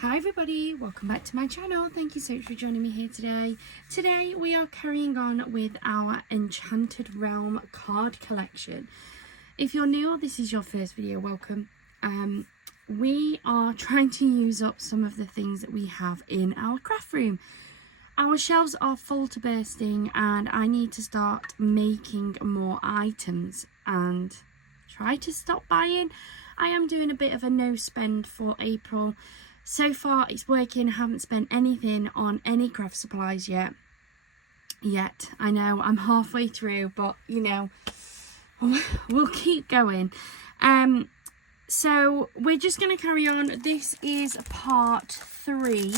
Hi everybody, welcome back to my channel. Thank you so much for joining me here today. Today we are carrying on with our Enchanted Realm card collection. If you're new or this is your first video, welcome. We are trying to use up some of the things that we have in our craft room. Our shelves are full to bursting and I need to start making more items and try to stop buying. I am doing a bit of a no spend for April. So far it's working. I haven't spent anything on any craft supplies yet. I know I'm halfway through, but you know, we'll keep going. So we're just going to carry on. This is part 3.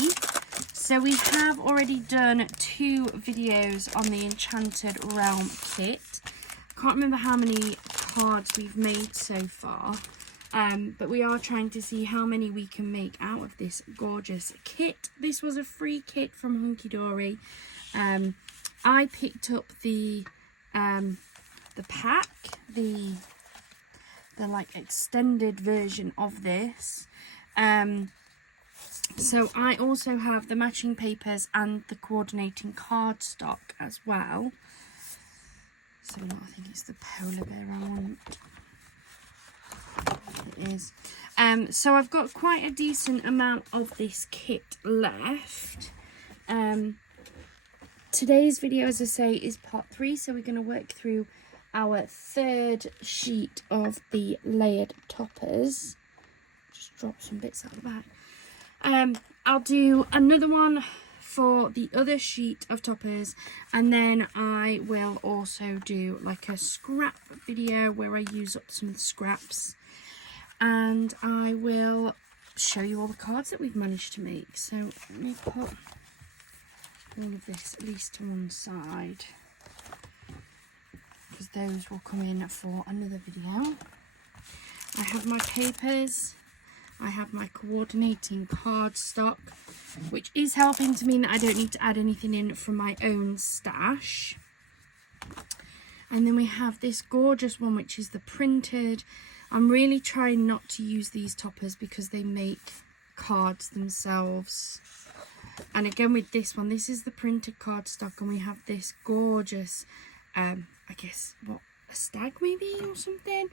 So we have already done 2 videos on the Enchanted Realm kit. Can't remember how many cards we've made so far. But we are trying to see how many we can make out of this gorgeous kit. This was a free kit from Hunkydory. I picked up the pack, the like extended version of this. So I also have the matching papers and the coordinating cardstock as well. So I think it's the polar bear I want. It is. So I've got quite a decent amount of this kit left. Today's video, as I say, is part 3, so we're going to work through our 3rd sheet of the layered toppers. Just drop some bits out the back. I'll do another one for the other sheet of toppers, and then I will also do like a scrap video where I use up some of the scraps, and I will show you all the cards that we've managed to make. So let me put all of this at least to one side, because those will come in for another video. I have my papers, I have my coordinating cardstock, which is helping to mean that I don't need to add anything in from my own stash. And then we have this gorgeous one, which is the printed. I'm really trying not to use these toppers because they make cards themselves. And again with this one, this is the printed cardstock, and we have this gorgeous, I guess, what, a stag maybe or something?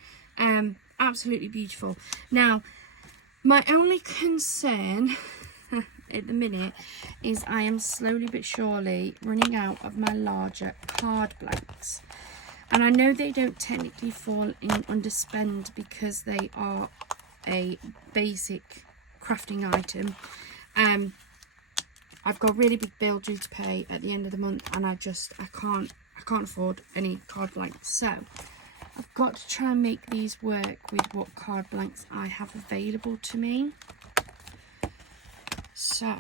Absolutely beautiful. Now, my only concern at the minute is I am slowly but surely running out of my larger card blanks. And I know they don't technically fall in under spend because they are a basic crafting item. I've got a really big bill due to pay at the end of the month, and I can't afford any card blanks. So I've got to try and make these work with what card blanks I have available to me. So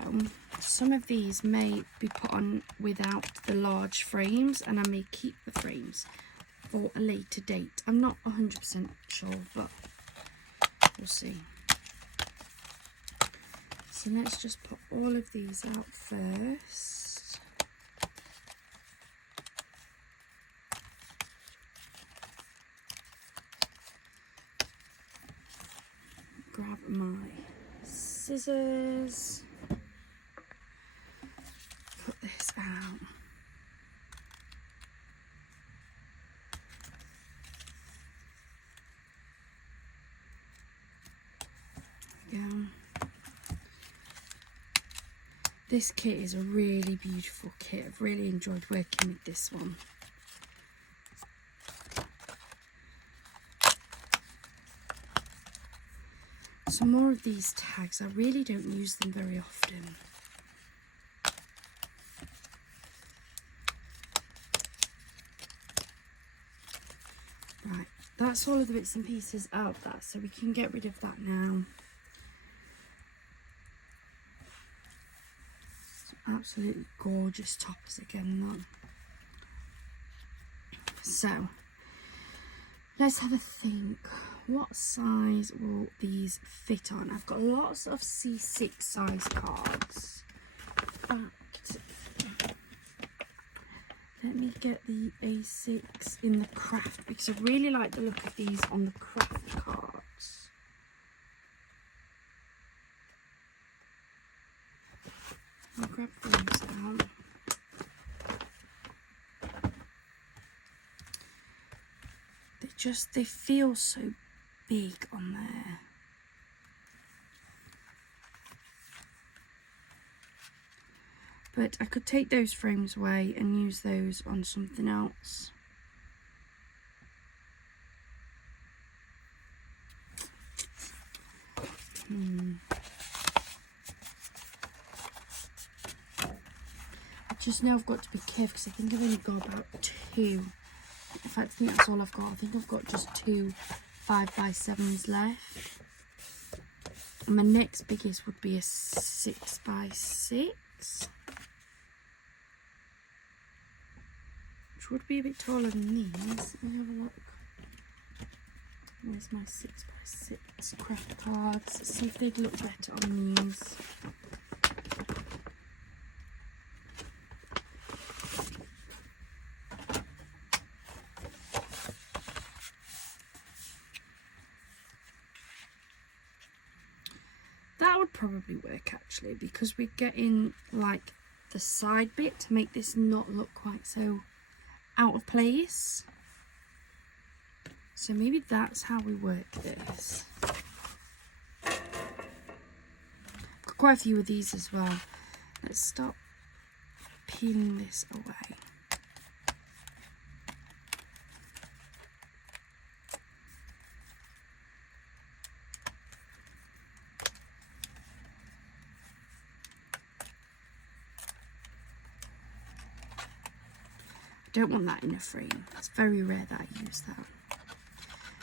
some of these may be put on without the large frames, and I may keep the frames for a later date. I'm not 100% sure, but we'll see. So let's just put all of these out first. Grab my scissors. Put this out. Go. This kit is a really beautiful kit. I've really enjoyed working with this one. Some more of these tags. I really don't use them very often. Right, that's all of the bits and pieces out of that, so we can get rid of that now. Some absolutely gorgeous toppers again, though. So let's have a think. What size will these fit on? I've got lots of C6 size cards. In fact, let me get the A6 in the craft, because I really like the look of these on the craft cards. I'll grab those out. They feel so big on there. But I could take those frames away and use those on something else. Just now I've got to be careful because I think I've only got about 2. In fact, I think that's all I've got. I think I've got just 2 5x7s left. And my next biggest would be a 6x6. Which would be a bit taller than these. Let me have a look. Where's my 6x6 craft cards? Let's see if they'd look better on these. That would probably work actually, because we're getting like the side bit to make this not look quite so out of place. So maybe that's how we work this. Got quite a few of these as well. Let's start peeling this away. I don't want that in a frame. It's very rare that I use that.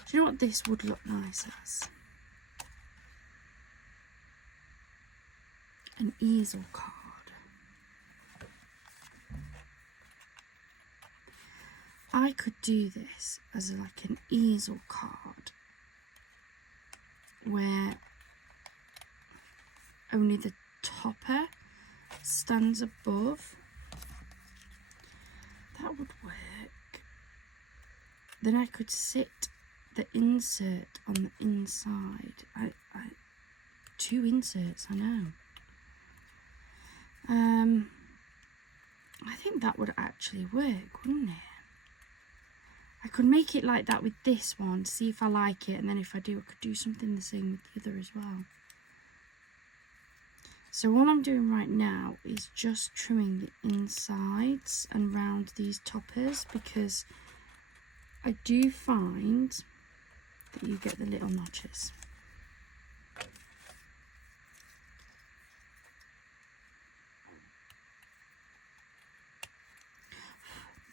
Do you know what this would look nice as? An easel card. I could do this as like an easel card where only the topper stands above. That would work. Then I could sit the insert on the inside. I 2 inserts, I know. I think that would actually work, wouldn't it? I could make it like that with this one, see if I like it, and then if I do, I could do something the same with the other as well. So all I'm doing right now is just trimming the insides and round these toppers, because I do find that you get the little notches.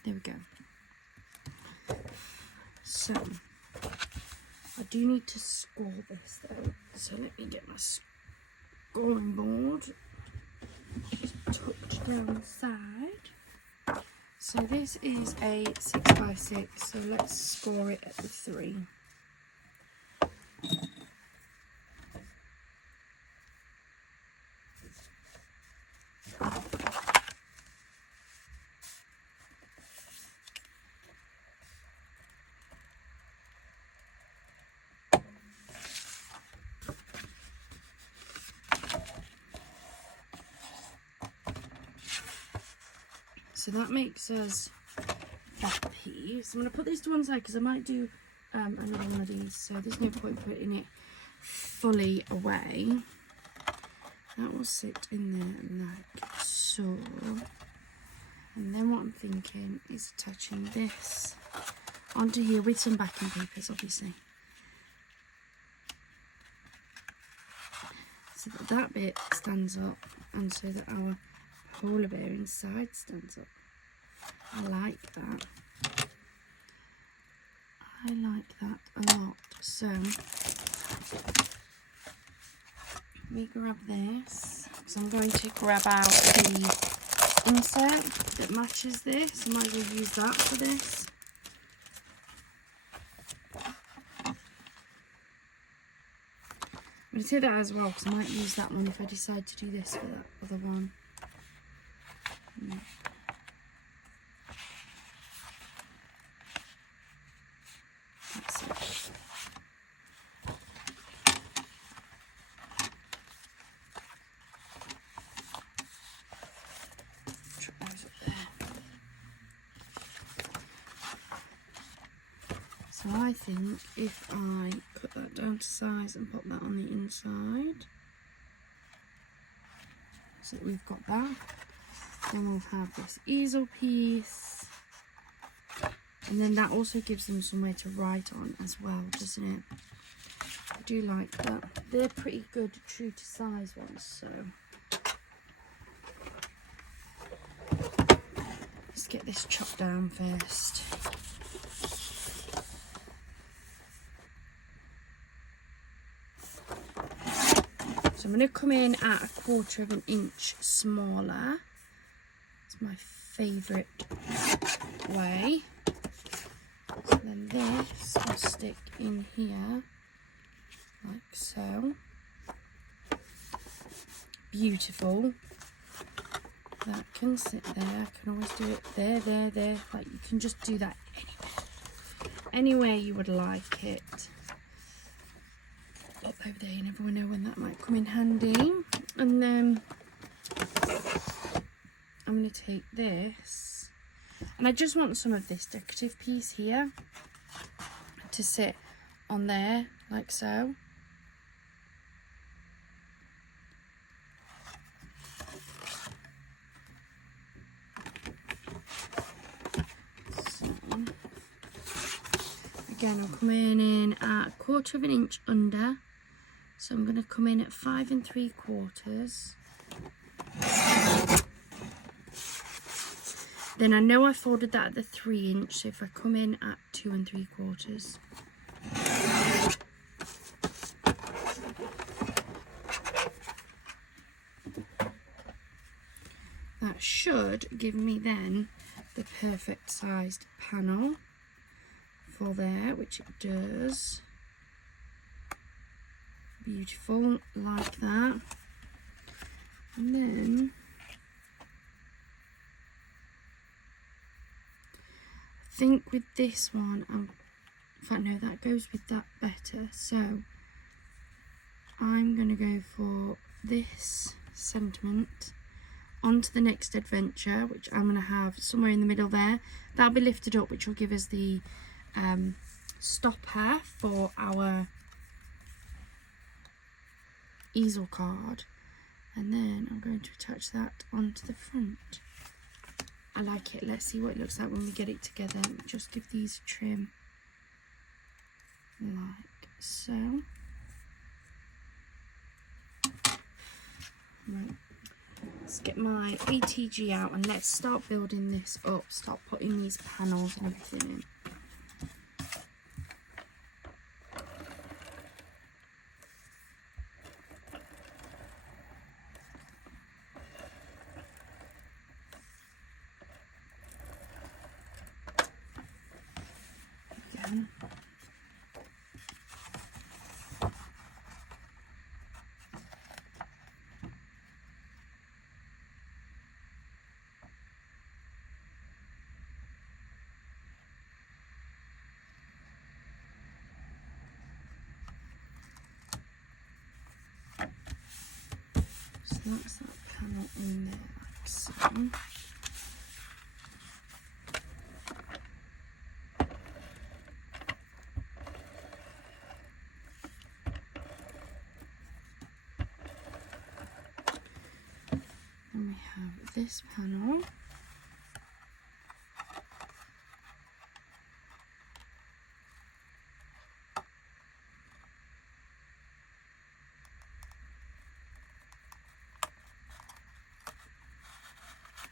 There we go. So I do need to score this though. So let me get my scoring board. Just tucked down the side. So this is a 6x6. So let's score it at the 3. So that makes us that piece. I'm going to put this to one side because I might do another one of these, so there's no point putting it fully away. That will sit in there like so. And then what I'm thinking is attaching this onto here with some backing papers, obviously. So that that bit stands up, and so that our polar bear inside stands up. I like that. I like that a lot. So let me grab this, because I'm going to grab out the insert that matches this. I might as well use that for this. I'm going to take that as well, because I might use that one if I decide to do this for that other one. That's it. So I think if I cut that down to size and put that on the inside, so we've got that, then we'll have this easel piece, and then that also gives them somewhere to write on as well, doesn't it? I do like that. They're pretty good true to size ones, so let's get this chopped down first. So I'm going to come in at 1/4 of an inch smaller. It's my favourite way. So then this will stick in here, like so. Beautiful. That can sit there. I can always do it there. Like, you can just do that anywhere you would like it. Up over there, you never know when that might come in handy. And then I'm going to take this, and I just want some of this decorative piece here to sit on there, like so. Again, I'm coming in at 1/4 of an inch under, so I'm going to come in at 5 3/4. Then I know I folded that at the 3 inch, so if I come in at 2 3/4. That should give me then the perfect sized panel for there, which it does. Beautiful, like that. And then I think with this one, in fact no, that goes with that better, so I'm going to go for this sentiment onto the next adventure, which I'm going to have somewhere in the middle there. That'll be lifted up, which will give us the stopper for our easel card, and then I'm going to attach that onto the front. I like it. Let's see what it looks like when we get it together. Just give these a trim like so. Right, let's get my BTG out and let's start building this up, start putting these panels and everything in. Again. So that's that panel in there, like so. And we have this panel.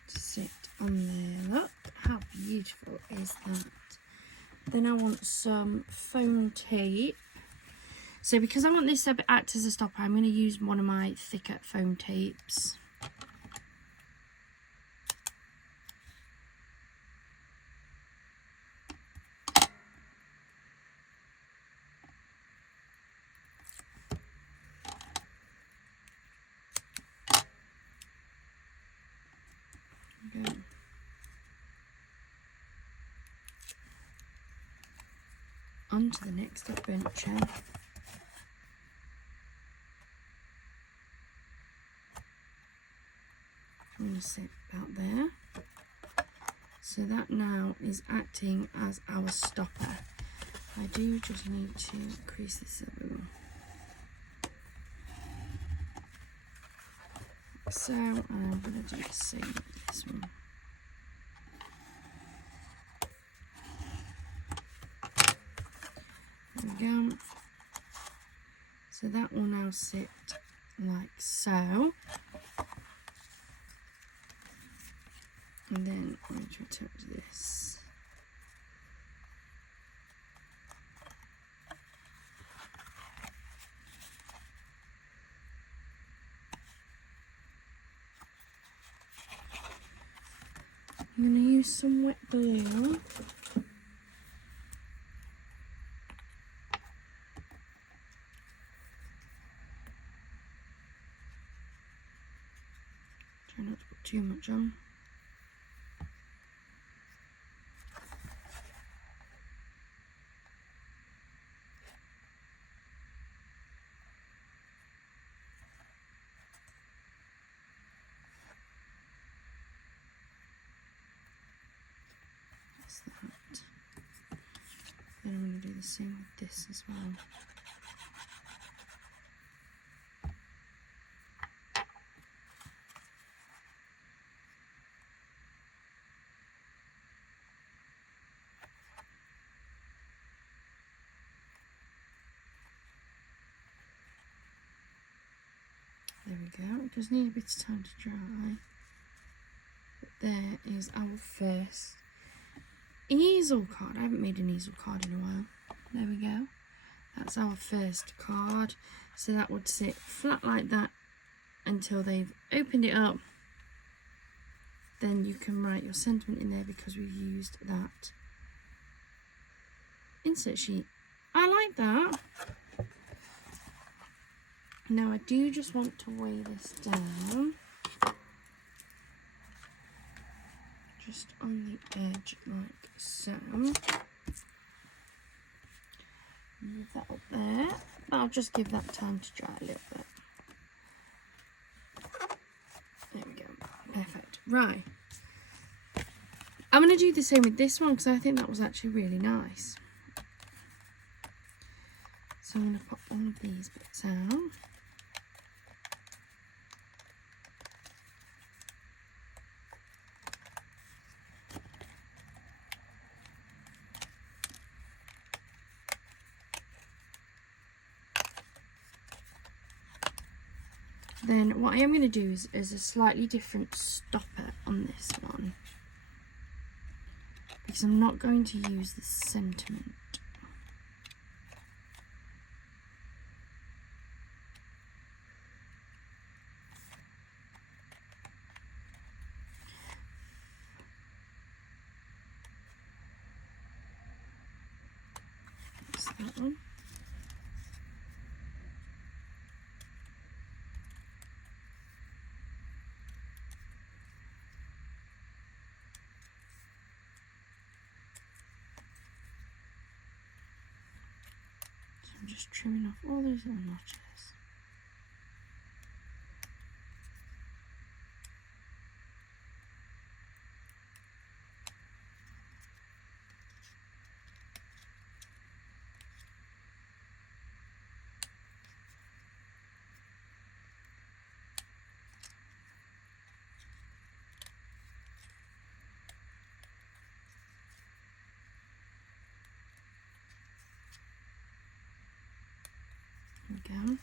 Sit on there. Look how beautiful is that. Then I want some foam tape. So because I want this to act as a stopper, I'm going to use one of my thicker foam tapes. Okay. On to the next adventure. I'm going to sit about there. So that now is acting as our stopper. I do just need to crease this a little. So I'm going to do the same with this one. There we go. So that will now sit like so. And then I'm going to attach this. I'm going to use some wet glue. Try not to put too much on. That's that. Then I'm going to do the same with this as well. There we go. It does need a bit of time to dry. But there is our first easel card. I haven't made an easel card in a while. There we go. That's our first card. So that would sit flat like that until they've opened it up. Then you can write your sentiment in there because we've used that insert sheet. I like that. Now I do just want to weigh this down. Just on the edge like so. Move that up there. I'll just give that time to dry a little bit. There we go. Perfect. Right. I'm going to do the same with this one because I think that was actually really nice. So I'm going to put all of these bits out. Then what I am going to do is a slightly different stopper on this one, because I'm not going to use the sentiment. That's that one. I'm just trimming off all those little notches. There we go.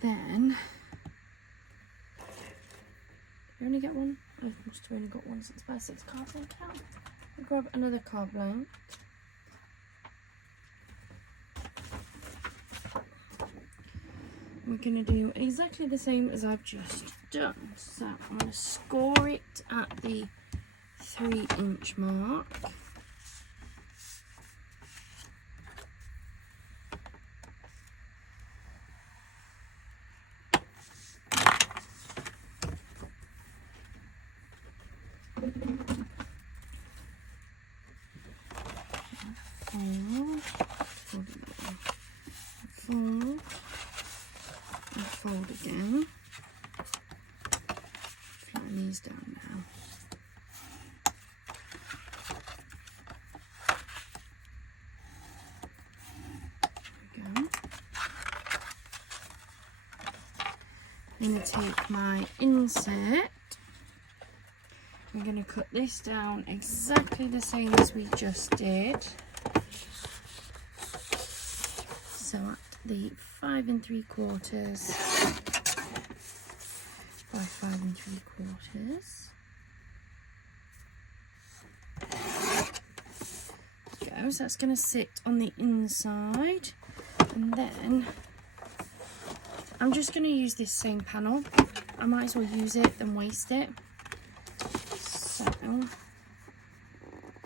Then, you only get one? I must have only got one since my 6 cards in count. I'll grab another card blank. We're going to do exactly the same as I've just done. So I'm going to score it at the 3-inch mark. Fold and fold again. Flatten these down now. I'm going to take my insert. I'm going to cut this down exactly the same as we just did. So at the 5 3/4 by 5 3/4. Go. So that's going to sit on the inside, and then I'm just going to use this same panel. I might as well use it than waste it. So I'm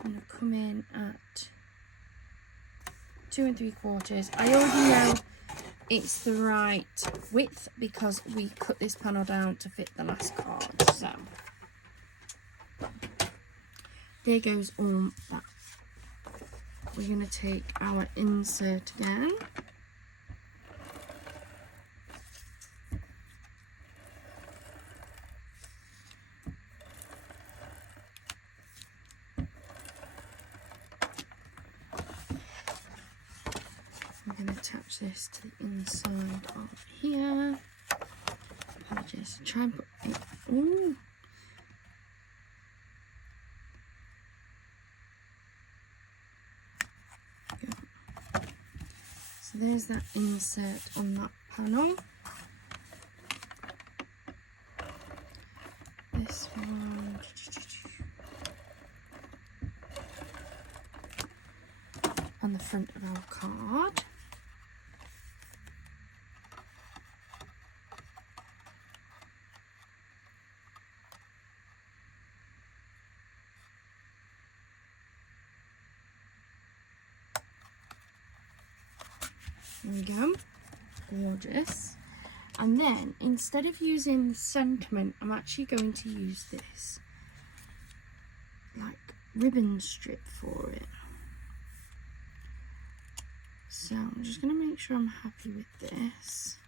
going to come in at 2 3/4. I already know it's the right width because we cut this panel down to fit the last card. So there goes all that. We're going to take our insert again. I'm going to attach this to the inside of here. Apologies. Try and put it. Ooh. So there's that insert on that panel. This one. On the front of our card. There we go, gorgeous. And then instead of using the sentiment, I'm actually going to use this like ribbon strip for it. So I'm just going to make sure I'm happy with this.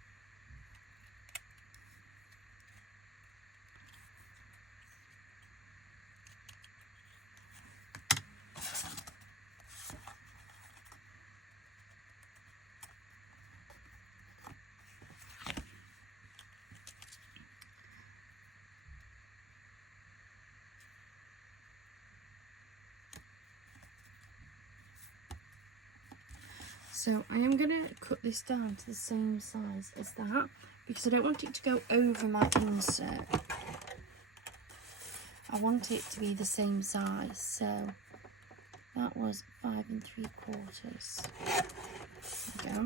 So I am going to cut this down to the same size as that because I don't want it to go over my insert. I want it to be the same size. So that was 5 3/4. There we go.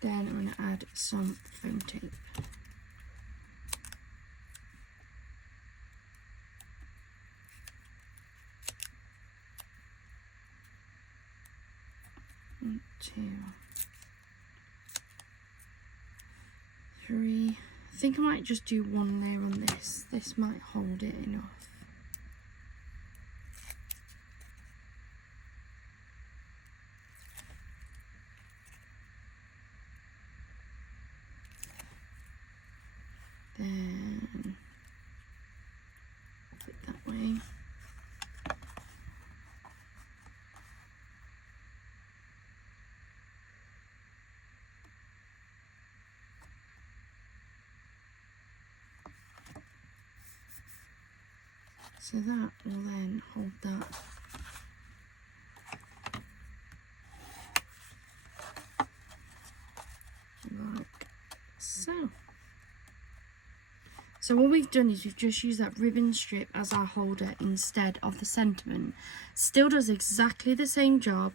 Then I'm going to add some foam tape. One, 2, 3. I think I might just do one layer on this. This might hold it enough. Then put it that way. So that will then hold that. Like so. So what we've done is we've just used that ribbon strip as our holder instead of the sentiment. Still does exactly the same job.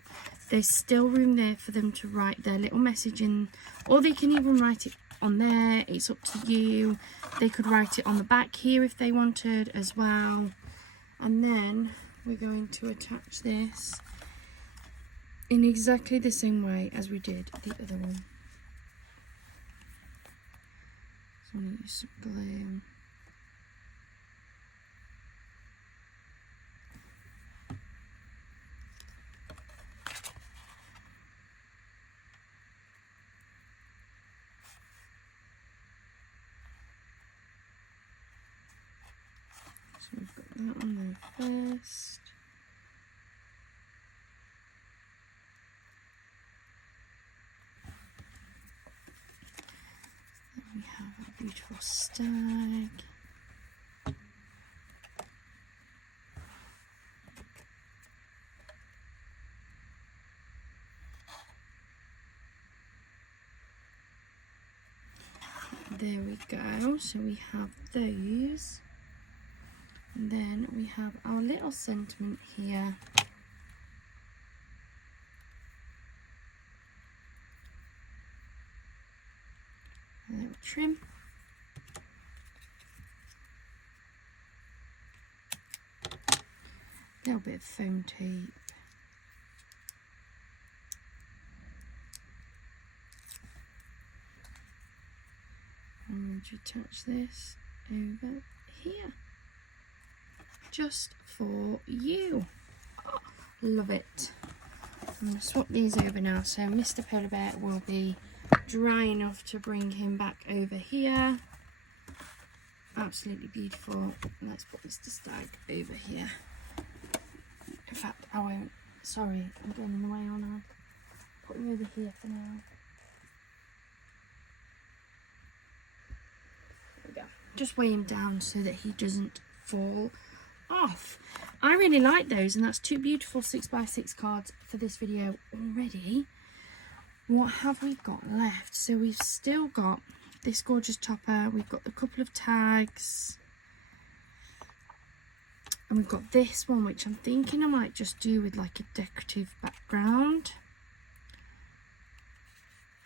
There's still room there for them to write their little message in, or they can even write it on there. It's up to you. They could write it on the back here if they wanted as well. And then we're going to attach this in exactly the same way as we did the other one. So I'm going to use some glue. So we've got that on there first. Beautiful stag. There we go. So we have those. And then we have our little sentiment here. A little trim. A little bit of foam tape. I'm going to attach this over here. Just for you. Oh, love it. I'm going to swap these over now. So Mr. Polar Bear will be dry enough to bring him back over here. Absolutely beautiful. Let's put Mr. Stag over here. In fact, I won't. Sorry, I'm getting in the way, aren't I? Put him over here for now. There we go. Just weigh him down so that he doesn't fall off. I really like those, and that's 2 beautiful 6x6 cards for this video already. What have we got left? So we've still got this gorgeous topper, we've got a couple of tags, and we've got this one, which I'm thinking I might just do with like a decorative background.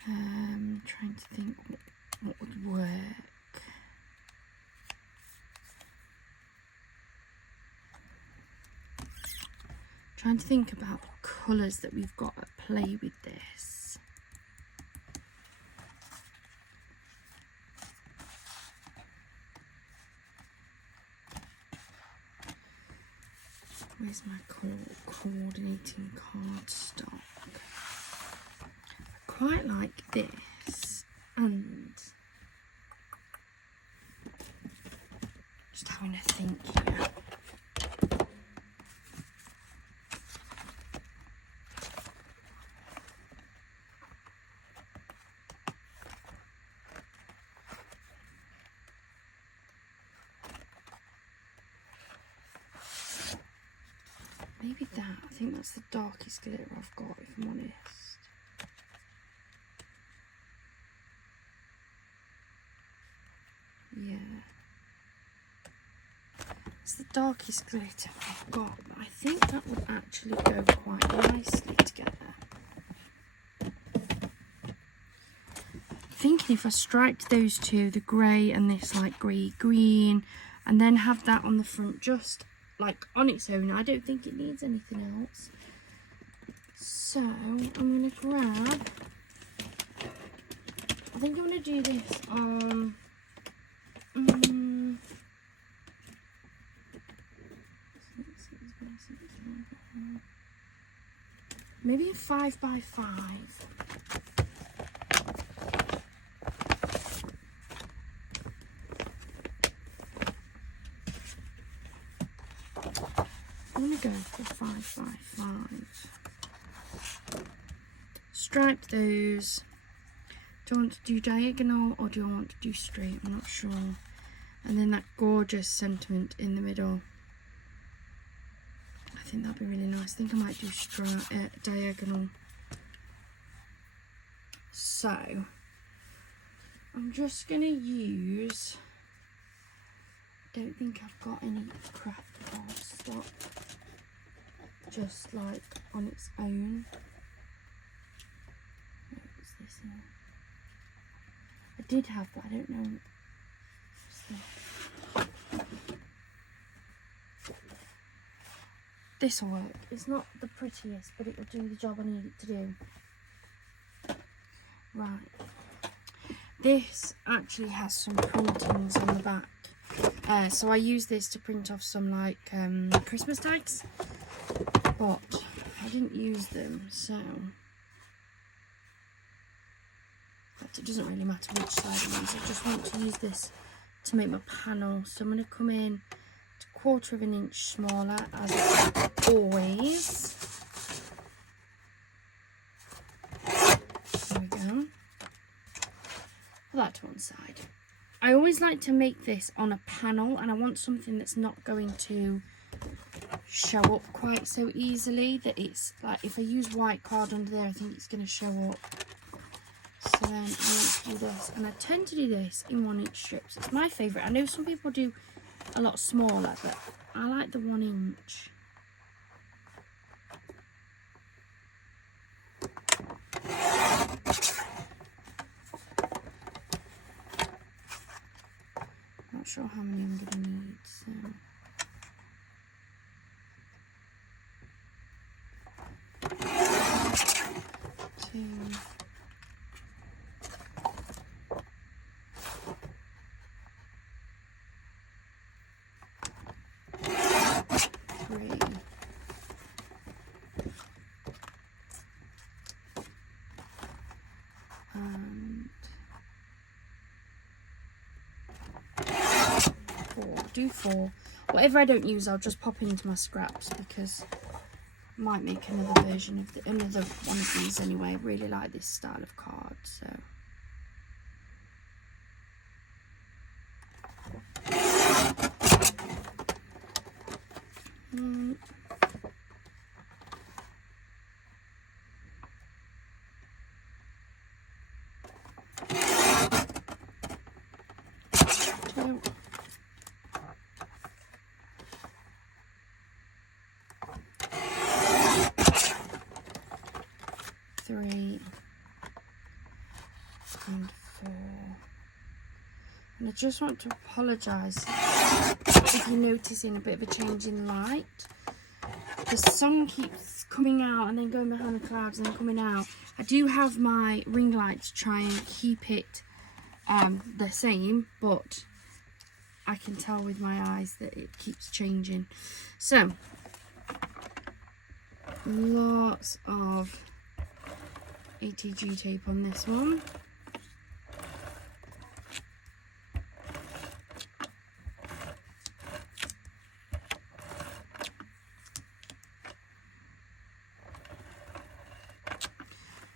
Trying to think what would work. Trying to think about the colours that we've got at play with this. Where's my coordinating cardstock? I quite like this, and just having a think here. Maybe that. I think that's the darkest glitter I've got, if I'm honest. Yeah. It's the darkest glitter I've got, but I think that would actually go quite nicely together. Thinking if I striped those two, the grey and this like grey green, and then have that on the front just like on its own. I don't think it needs anything else. So I'm going to grab, I think I'm going to do this on maybe a 5x5. I'm going to go for 5x5. Stripe those. Do I want to do diagonal or do I want to do straight? I'm not sure. And then that gorgeous sentiment in the middle. I think that'd be really nice. I think I might do diagonal. So I'm just going to use, don't think I've got any craft cardstock, just like on its own. What's this here? I did have, but I don't know. This will work. It's not the prettiest, but it will do the job I need it to do. Right. This actually has some printings on the back. So I use this to print off some like Christmas tags, but I didn't use them, so it doesn't really matter which side I use. I just want to use this to make my panel, so I'm going to come in a 1/4 of an inch smaller as always. There we go. Put that to one side. I always like to make this on a panel, and I want something that's not going to show up quite so easily, that it's like, if I use white card under there, I think it's going to show up. So then I want to do this, and I tend to do this in 1-inch strips. It's my favourite. I know some people do a lot smaller, but I like the 1-inch. Not sure how many I'm going to need, so... Two. Three. And 4. Do 4. Whatever I don't use, I'll just pop into my scraps, because I might make another version of another one of these anyway. I really like this style of card, so. Two. 3 and 4. And I just want to apologise if you're noticing a bit of a change in light. The sun keeps coming out and then going behind the clouds and then coming out. I do have my ring light to try and keep it the same, but I can tell with my eyes that it keeps changing. So, lots of ATG tape on this one.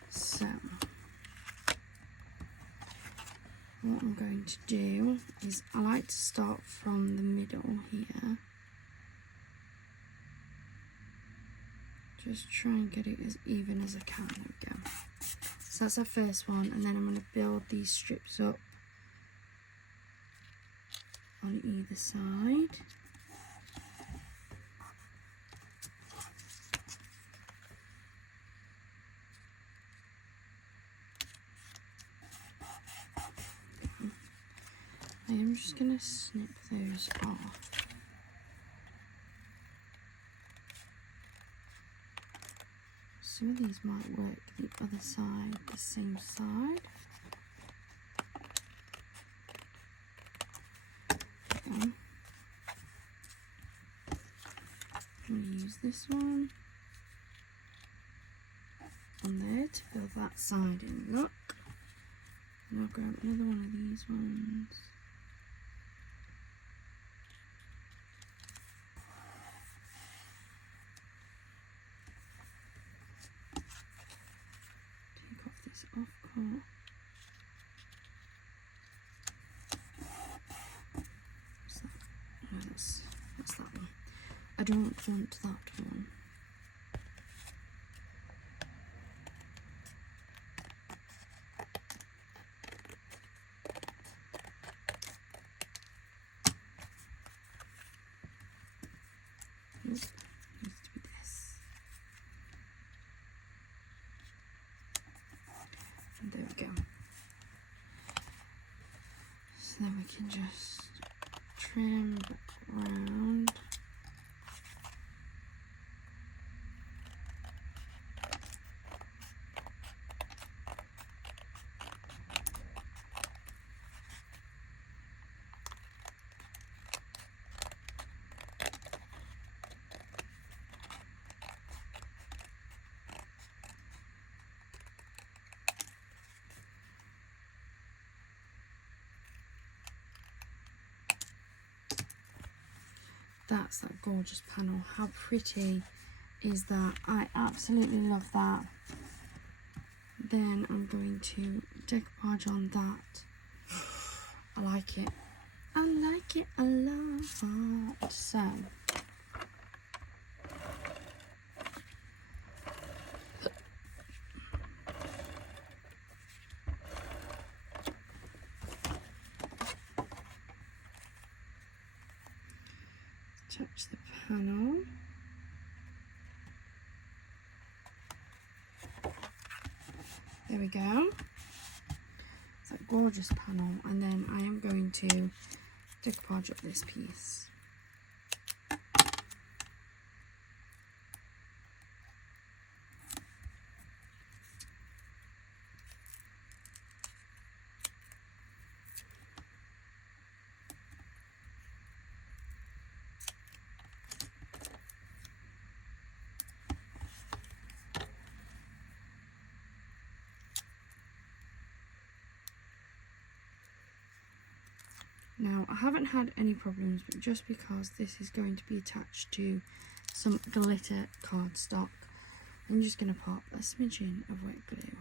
So, what I'm going to do is I like to start from the middle here. Just try and get it as even as I can. There we go. So that's our first one, and then I'm going to build these strips up on either side. I am just going to snip those off. Some of these might work the other side, the same side. Okay. I'm going to use this one on there to fill that side in. Look. And I'll grab another one of these ones. Off card. What's that? No, that's that one. I don't want that one. Nope, needs to be this. And there we go. So then we can just trim around. That's that gorgeous panel. How pretty is that? I absolutely love that. Then I'm going to decoupage on that. I like it. I like it a lot. So touch the panel. There we go. It's a gorgeous panel, and then I am going to decoupage up this piece. Now, I haven't had any problems, but just because this is going to be attached to some glitter cardstock, I'm just going to pop a smidgen of wet glue.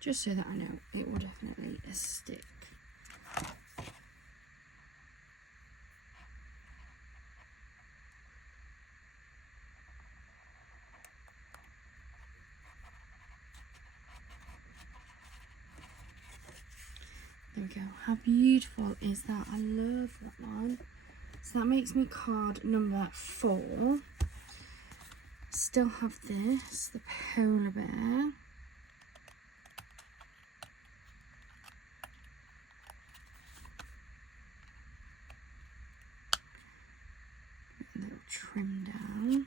Just so that I know it will definitely stick. There we go. How beautiful is that? I love that one. So that makes me card number 4. Still have this, the polar bear. A little trim down.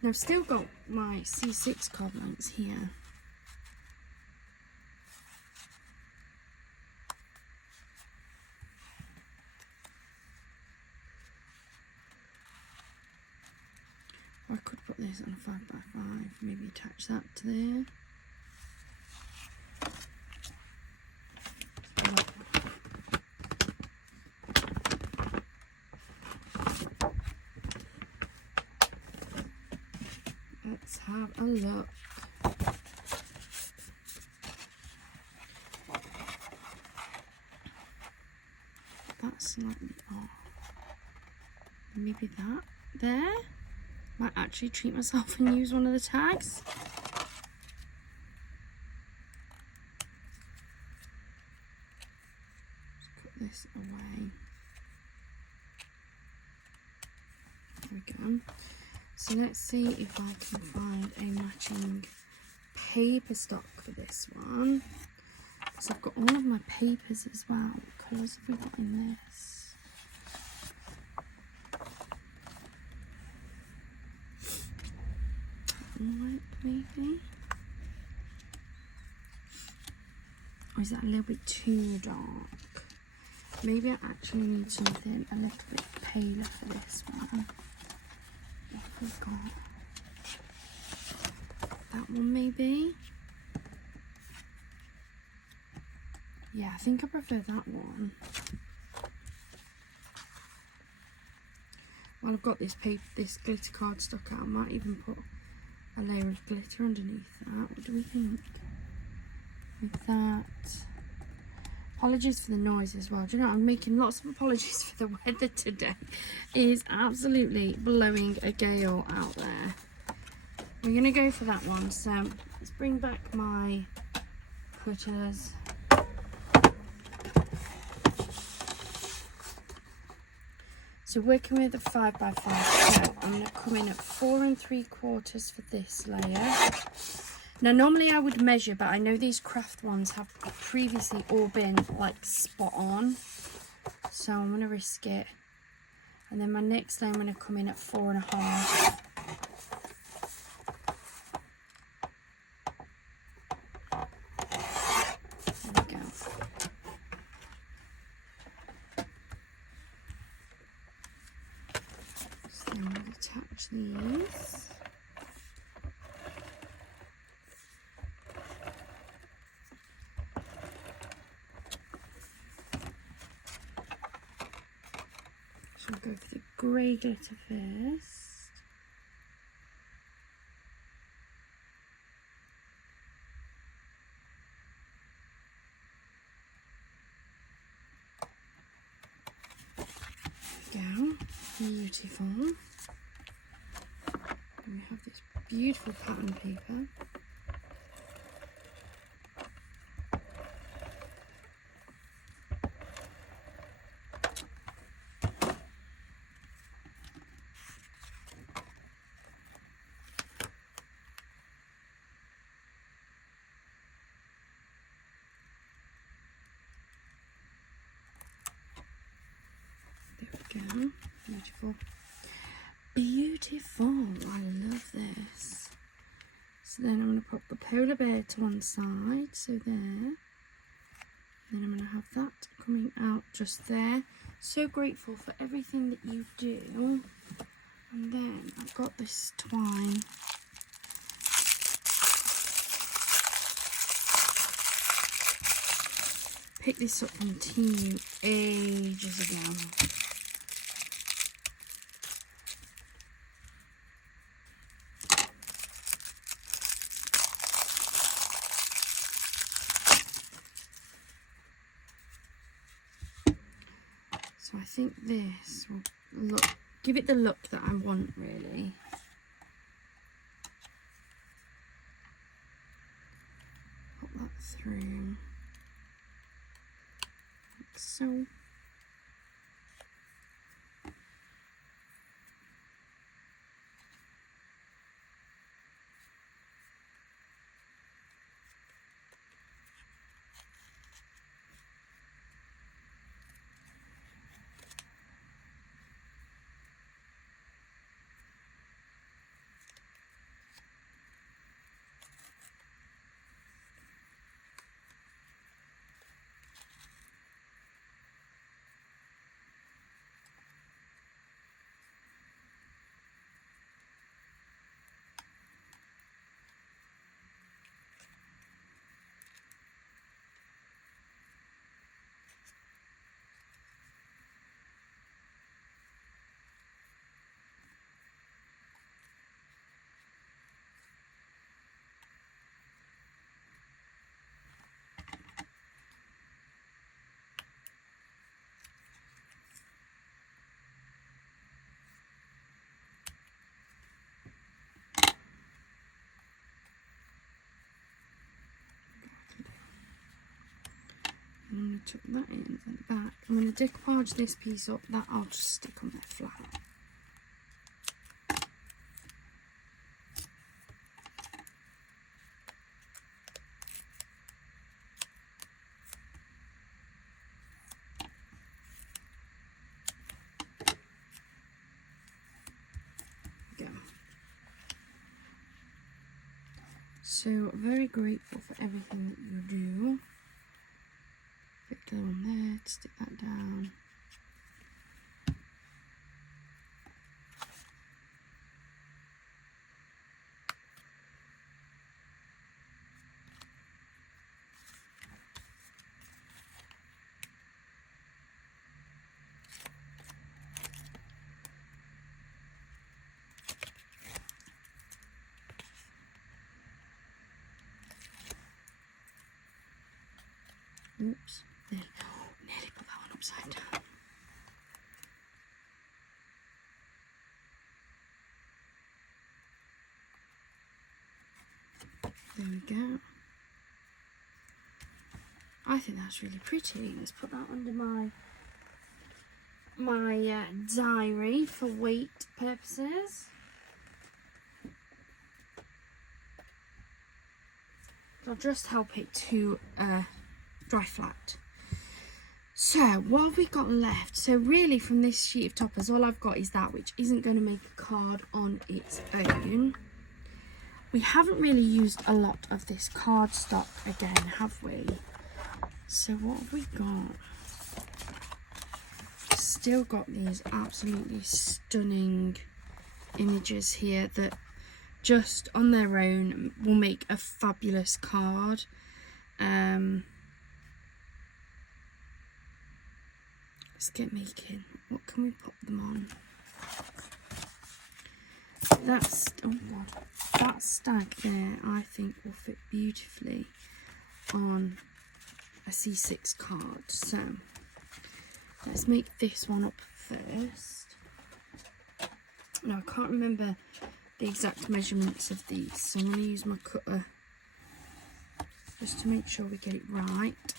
And I've still got my C6 card blanks here. Or I could put this on a 5x5, maybe attach that to there. Let's have a look. That's slightly off. Maybe that there. Might actually treat myself and use one of the tags. Just put this away. There we go. So let's see if I can find a matching paper stock for this one. So I've got all of my papers as well. What colours have we got in this? White maybe? Or is that a little bit too dark? Maybe I actually need something a little bit paler for this one. We've got that one maybe. Yeah, I think I prefer that one. While I've got this paper, this glitter cardstock out, I might even put a layer of glitter underneath that. What do we think? With that. Apologies for the noise as well. Do you know, I'm making lots of apologies for the weather today. It is absolutely blowing a gale out there. We're going to go for that one. So let's bring back my cutters. So working with a 5x5, so I'm going to come in at 4 3/4 for this layer. Now normally I would measure, but I know these craft ones have previously all been like spot on, so I'm going to risk it. And then my next layer I'm going to come in at 4 1/2. There we go. So then we'll attach these. we'll go for the grey glitter first. Go, beautiful. And we have this beautiful pattern paper. There we go, beautiful. Beautiful, I love this. So then I'm going to pop the polar bear to one side, so there. Then I'm going to have that coming out just there. So grateful for everything that you do. And then I've got this twine. Picked this up from Temu ages ago. So I think this will give it the look that I want, really. Put that through, like so. I'm going to tuck that in at the back. I'm going to decoupage this piece up, that I'll just stick on there flat. Go. So very grateful for everything that you do. Put glue on there to stick that down. Oops, there. Oh, nearly put that one upside down. There we go. I think that's really pretty. Let's put that under my diary for weight purposes. I'll just help it to dry flat. So what have we got left? So really from this sheet of toppers, all I've got is that, which isn't going to make a card on its own. We haven't really used a lot of this cardstock again, have we? So what have we got? Still got these absolutely stunning images here that just on their own will make a fabulous card. Let's get making. What can we put them on? That's, oh god, that stag there I think will fit beautifully on a C6 card. So let's make this one up first. Now I can't remember the exact measurements of these, so I'm going to use my cutter just to make sure we get it right.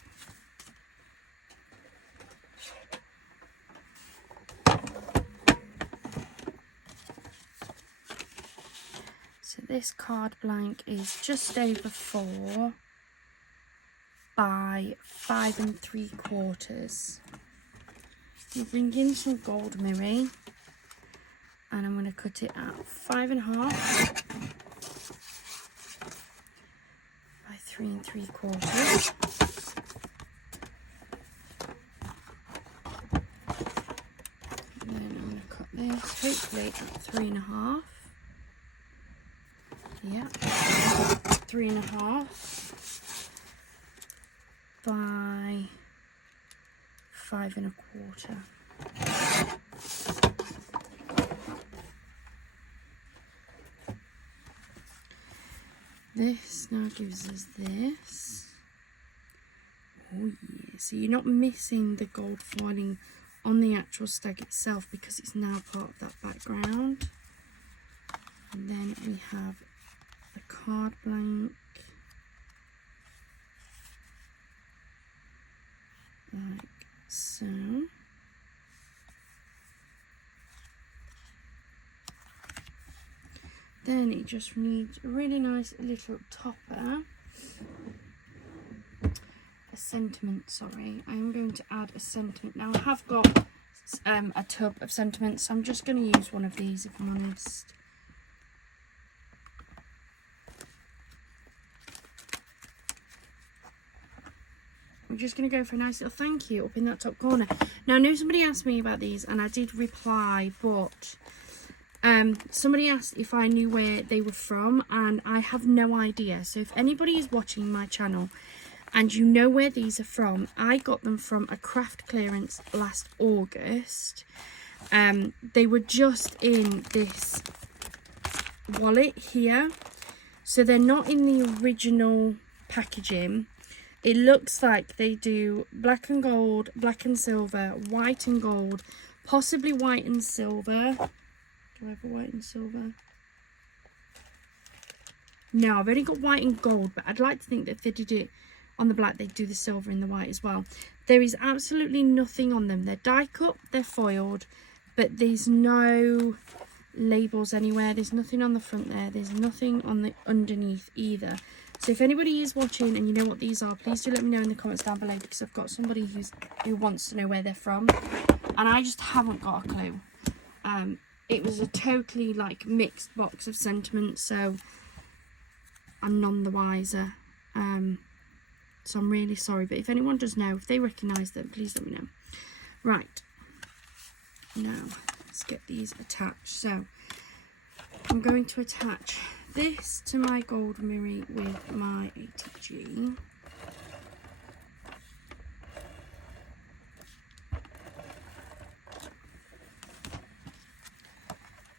So this card blank is just over 4 by 5 3/4. I'll bring in some gold mirror and I'm going to cut it at 5 1/2 by 3 3/4. And then I'm going to cut this hopefully at 3 1/2. Yeah, 3 1/2 by 5 1/4. This now gives us this. Oh yeah, so you're not missing the gold foiling on the actual stag itself because it's now part of that background. And then we have a card blank like so. Then it just needs a really nice little topper, a sentiment, sorry. I am going to add a sentiment. Now I have got a tub of sentiments, so I'm just going to use one of these if I'm honest. We're just going to go for a nice little thank you up in that top corner. Now I know somebody asked me about these and I did reply, but somebody asked if I knew where they were from and I have no idea. So if anybody is watching my channel and you know where these are from, I got them from a craft clearance last August. They were just in this wallet here, so they're not in the original packaging. It looks like they do black and gold, black and silver, white and gold, possibly white and silver. Do I have a white and silver? No, I've only got white and gold, but I'd like to think that if they did it on the black, they'd do the silver and the white as well. There is absolutely nothing on them. They're die cut, they're foiled, but there's no labels anywhere. There's nothing on the front there. There's nothing on the underneath either. So if anybody is watching and you know what these are, please do let me know in the comments down below, because I've got somebody who wants to know where they're from and I just haven't got a clue. It was a totally like mixed box of sentiments, so I'm none the wiser. So I'm really sorry, but if anyone does know, if they recognise them, please let me know. Right, now let's get these attached. So I'm going to attach this to my gold mirror with my ATG.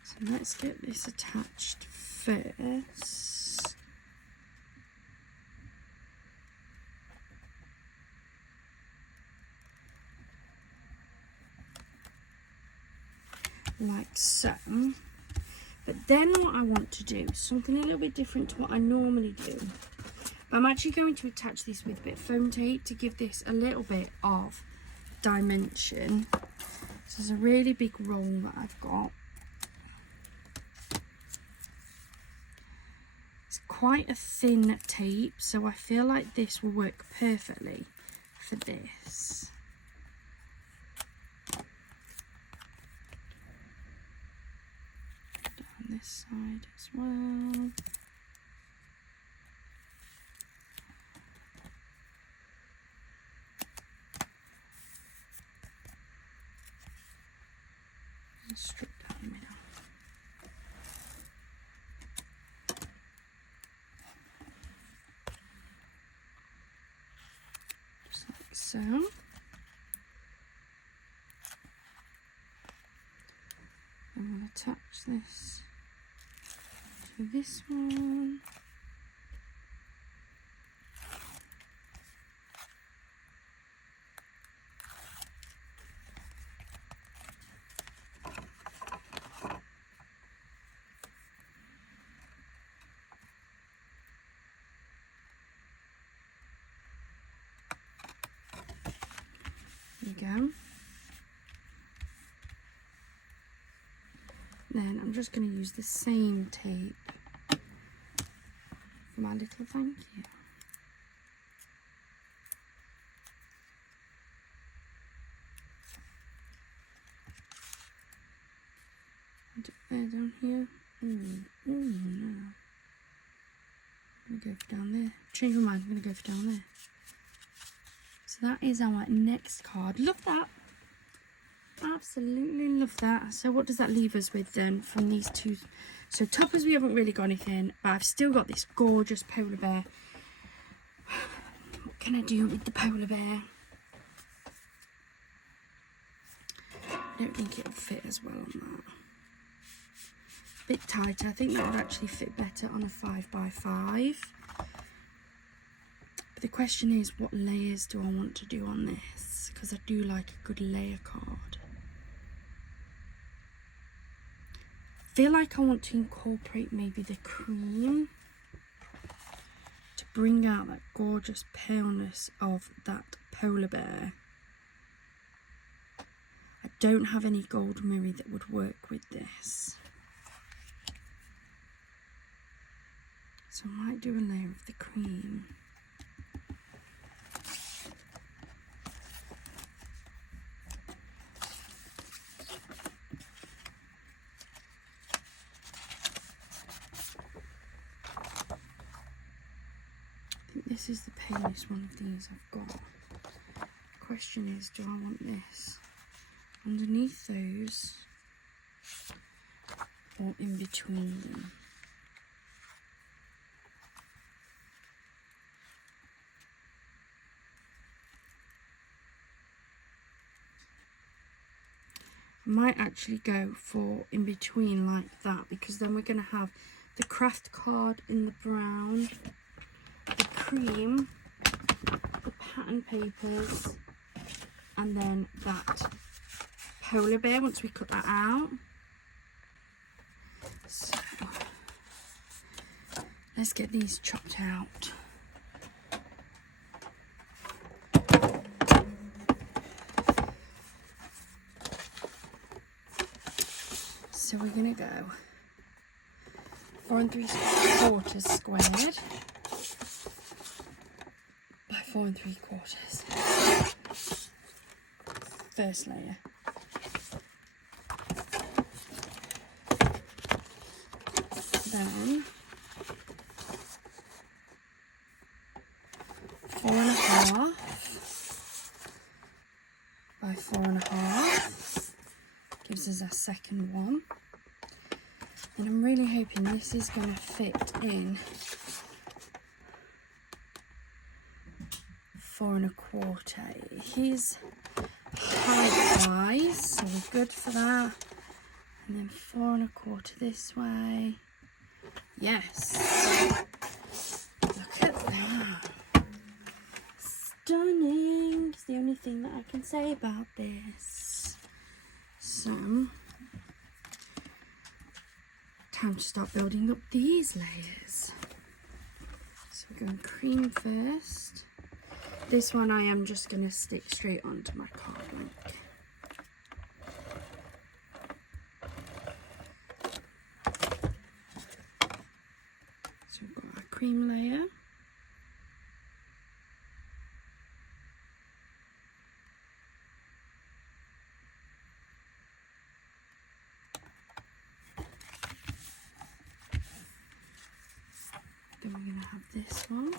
So let's get this attached first. Like so. But then what I want to do is something a little bit different to what I normally do. I'm actually going to attach this with a bit of foam tape to give this a little bit of dimension. So there's a really big roll that I've got. It's quite a thin tape, so I feel like this will work perfectly for this. This side as well. And strip down the middle. Just like so. attach this to this one. There you go. Then I'm just going to use the same tape for my little thank you. And there down here. No. I'm going to go for down there. Change my mind, I'm going to go for down there. So that is our next card. Love that. Absolutely love that. So what does that leave us with then from these two? So toppers, we haven't really got anything, but I've still got this gorgeous polar bear. What can I do with the polar bear? I don't think it'll fit as well on that. A bit tighter. I think that would actually fit better on a 5x5. But the question is, what layers do I want to do on this? Because I do like a good layer card. Feel like I want to incorporate maybe the cream to bring out that gorgeous paleness of that polar bear. I don't have any gold mirror that would work with this, so I might do a layer of the cream. This is the palest one of these I've got. The question is, do I want this underneath those or in between them? I might actually go for in between like that, because then we're going to have the craft card in the brown, the cream, the pattern papers, and then that polar bear once we cut that out. So let's get these chopped out. So we're gonna go 4 3/4 squared by 4 3/4. First layer. Then 4 1/2 by 4 1/2 gives us our second one. And I'm really hoping this is going to fit in 4 1/4. Here's height-wise, so we're good for that. And then 4 1/4 this way. Yes. Look at that. Stunning. It's the only thing that I can say about this. So, time to start building up these layers. So we're going cream first. This one I am just going to stick straight onto my card link. So we've got our cream layer. Then we're going to have this one.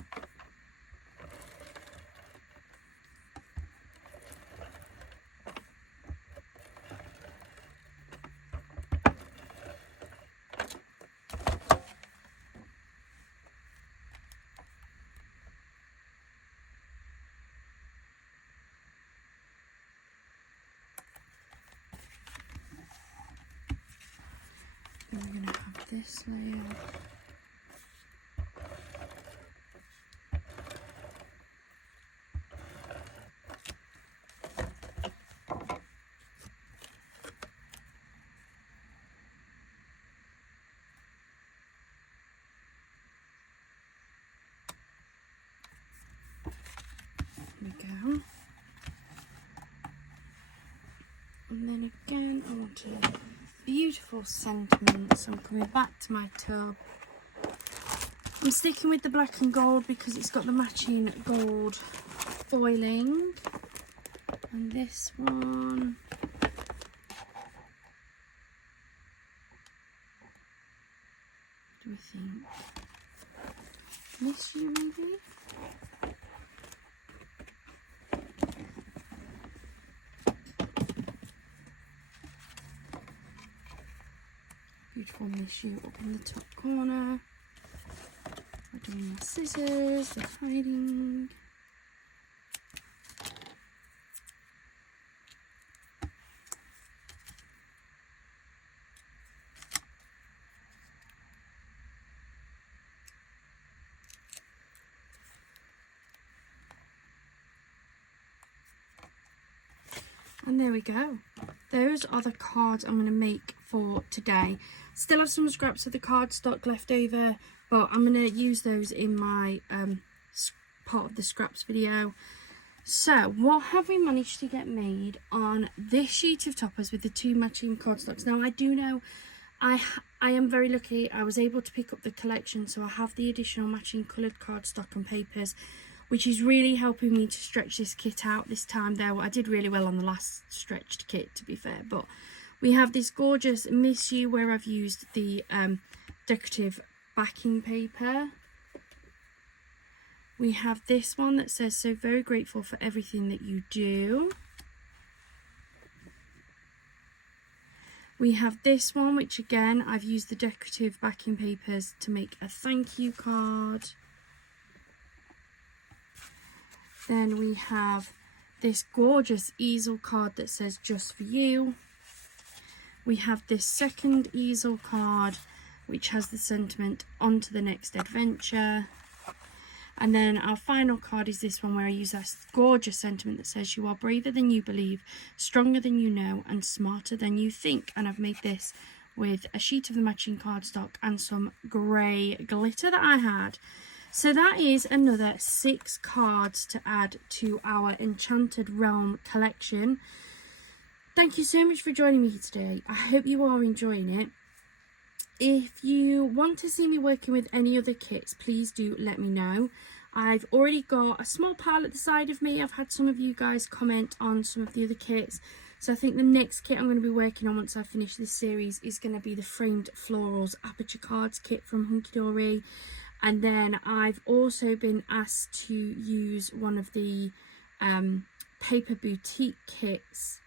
this layer. There we go. And then again, I want a beautiful sentiment, so I'm coming back to my tub. I'm sticking with the black and gold because it's got the matching gold foiling. And this one, what do we think? Miss You, maybe? Beautiful Miss You up in the top corner. We're doing my scissors, they're hiding. And there we go. Those are the cards I'm going to make for today. Still have some scraps of the cardstock left over, but I'm going to use those in my part of the scraps video. So what have we managed to get made on this sheet of toppers with the two matching cardstocks? Now I do know I am very lucky. I was able to pick up the collection, so I have the additional matching coloured cardstock and papers, which is really helping me to stretch this kit out this time. Though I did really well on the last stretched kit, to be fair. But we have this gorgeous Miss You where I've used the decorative backing paper. We have this one that says, "So very grateful for everything that you do." We have this one, which again, I've used the decorative backing papers to make a thank you card. Then we have this gorgeous easel card that says "Just for you." We have this second easel card, which has the sentiment "On to the next adventure." And then our final card is this one where I use that gorgeous sentiment that says, "You are braver than you believe, stronger than you know, and smarter than you think." And I've made this with a sheet of the matching cardstock and some grey glitter that I had. So that is another 6 cards to add to our Enchanted Realm collection. Thank you so much for joining me today. I hope you are enjoying it. If you want to see me working with any other kits, please do let me know. I've already got a small pile at the side of me. I've had some of you guys comment on some of the other kits. So I think the next kit I'm going to be working on once I finish this series is going to be the Framed Florals Aperture Cards kit from Hunkydory. And then I've also been asked to use one of the paper boutique kits.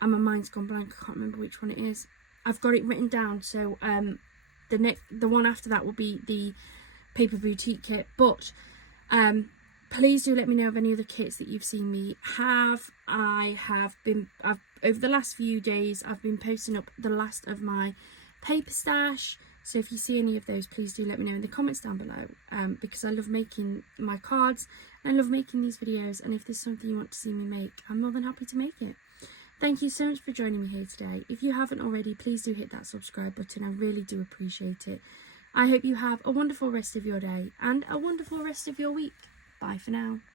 And my mind's gone blank, I can't remember which one it is. I've got it written down, so the one after that will be the paper boutique kit. But please do let me know of any other kits that you've seen me have. I've over the last few days I've been posting up the last of my paper stash, so if you see any of those, please do let me know in the comments down below, because I love making my cards and I love making these videos, and if there's something you want to see me make, I'm more than happy to make it. Thank you so much for joining me here today. If you haven't already, please do hit that subscribe button. I really do appreciate it. I hope you have a wonderful rest of your day and a wonderful rest of your week. Bye for now.